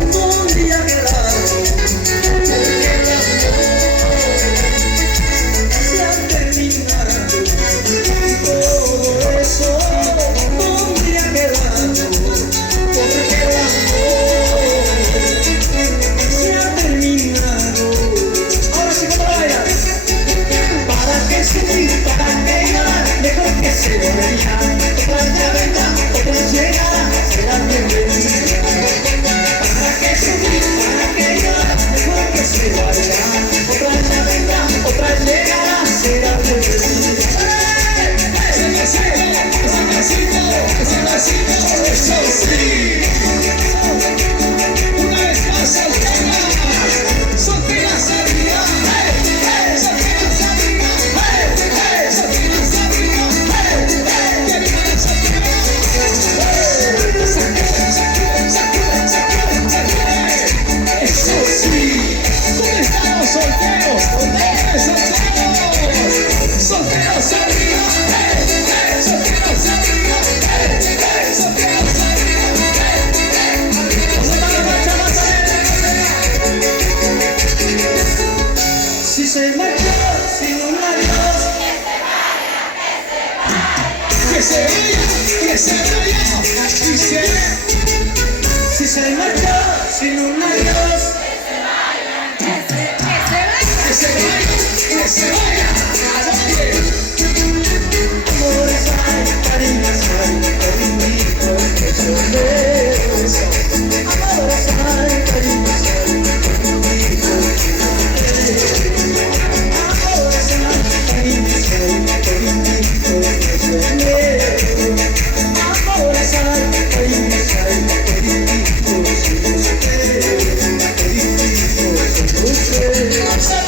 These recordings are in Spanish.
¿dónde ha quedado? Porque el amor se ha terminado. Todo eso, ¿dónde ha quedado? Porque el amor se ha terminado. Ahora sí, ¿cómo bailas? ¿Para qué sufrir? ¿Para qué llorar? Mejor que se volvería. Otra ya vendrá, otra llegará, será bienvenida. ¿Para qué sufrir? ¿Para qué llorar? Mejor que se vaya. Otra ya vendrá, otra llegará, será bienvenida. Ese vasito, eso sí. Una vez más, solteras arriba, solteras arriba, solteras arriba, que viva la soltera. Eso sí. ¿Cómo están los solteros? Solteros, solteros arriba, solteros arriba, solteros arriba. Si se marchó sin un adiós, que se vaya, que se vaya, dice. Si se marchó sin un adiós, que se vaya, que se vaya, ¿a dónde? Amores hay, cariños hay, cariñitos que son de eso. Amores hay, cariños hay, cariñitos que son de eso. Amores hay, cariños hay, cariñitos que son de eso. Amores hay, cariños hay, cariñitos que son de eso. Cariñitos que son de eso.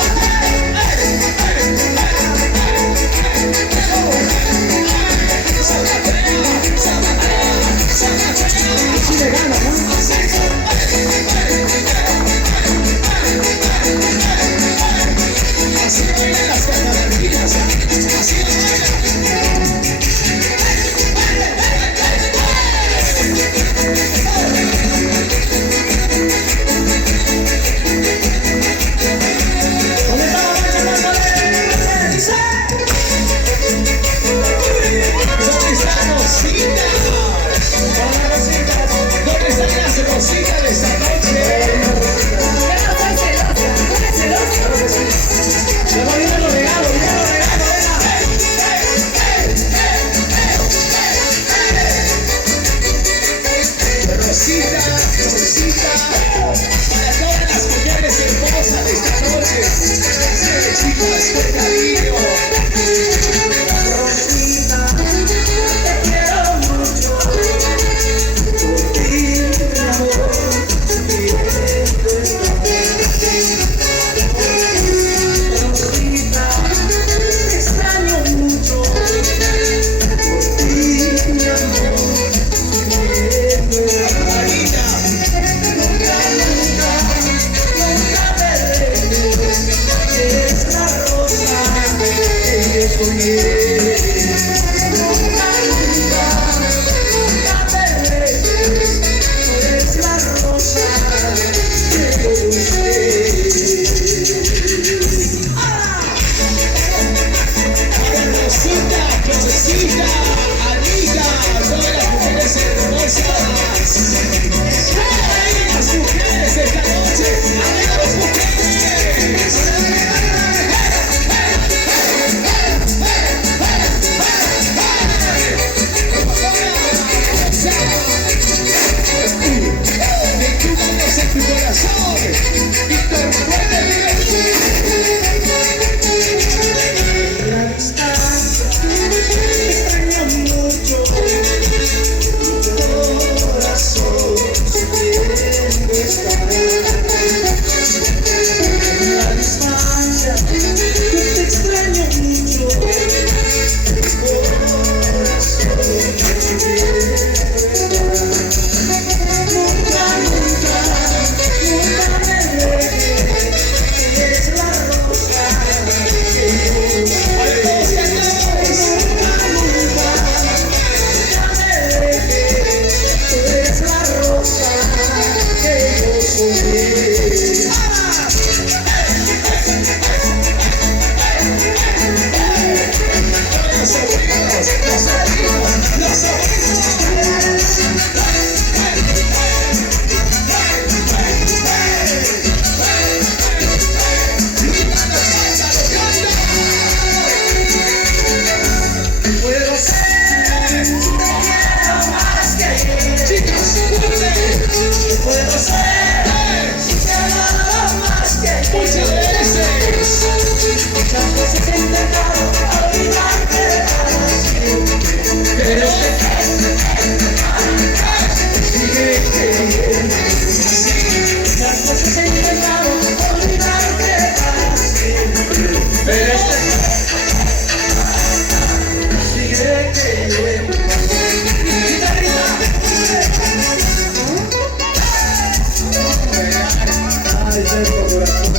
Ay, tengo corazón.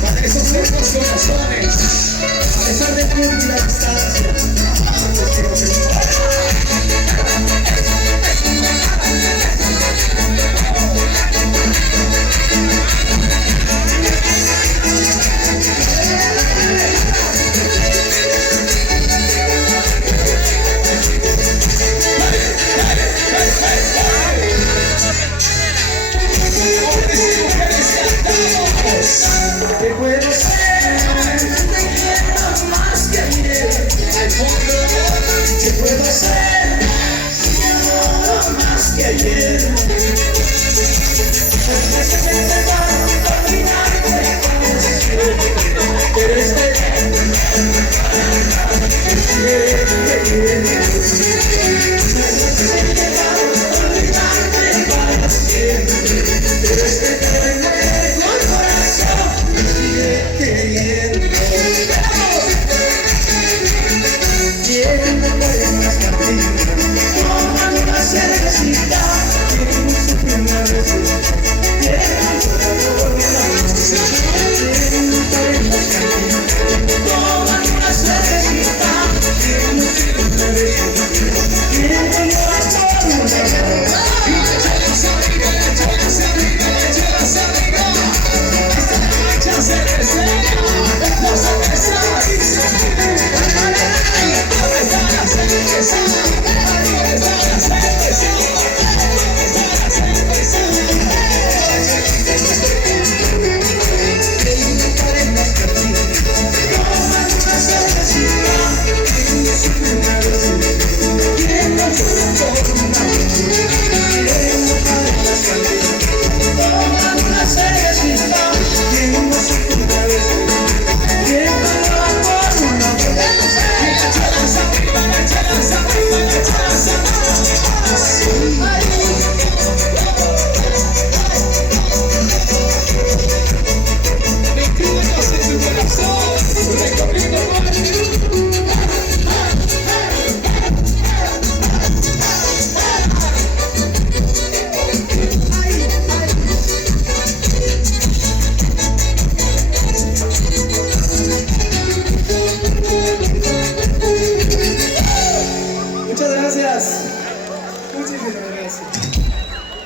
Para esos locos corazones, a pesar del tiempo y la distancia, los quiero felicitar. ¿Qué puedo ser? Te quiero más que ayer. ¿Qué puedo ser? Te amo más que ayer. Pero este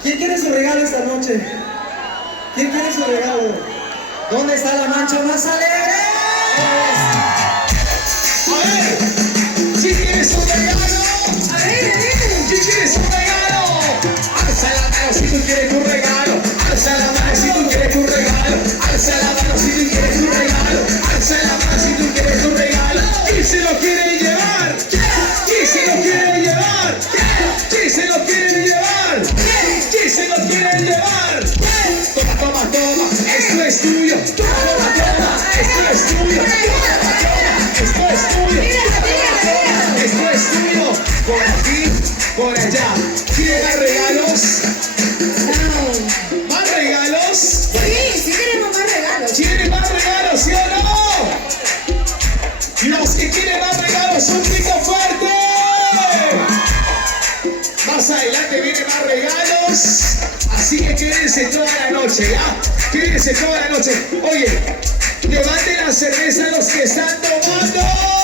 ¿quién quiere su regalo esta noche? ¿Quién quiere su regalo? ¿Dónde está la mancha más alegre? A ver, ¿quién quiere su regalo? A ver, ¿quién quiere su regalo? Alza la mano si tú quieres tu regalo. Alza la mano si tú quieres tu regalo. Alza la mano si tú quieres tu regalo. Alza la mano si tú quieres tu regalo. ¿Quién se lo quiere llevar? ¿Quién se lo quiere llevar? ¿Quién se lo quiere llevar? ¿Quién se lo quiere llevar? Toma, toma, toma, esto es tuyo. Toma, toma, esto es tuyo. Toma, toma, esto es tuyo. Esto es tuyo. Por aquí, por allá. ¿Quieren más regalos? ¿Más regalos? Sí queremos más regalos. ¿Quieren más regalos, sí o no? Los que quieren más regalos, un pico fuerte. Más adelante vienen más regalos. Así que quédense toda la noche, ¿ya? Quédense toda la noche. Oye, levanten la cerveza los que están tomando.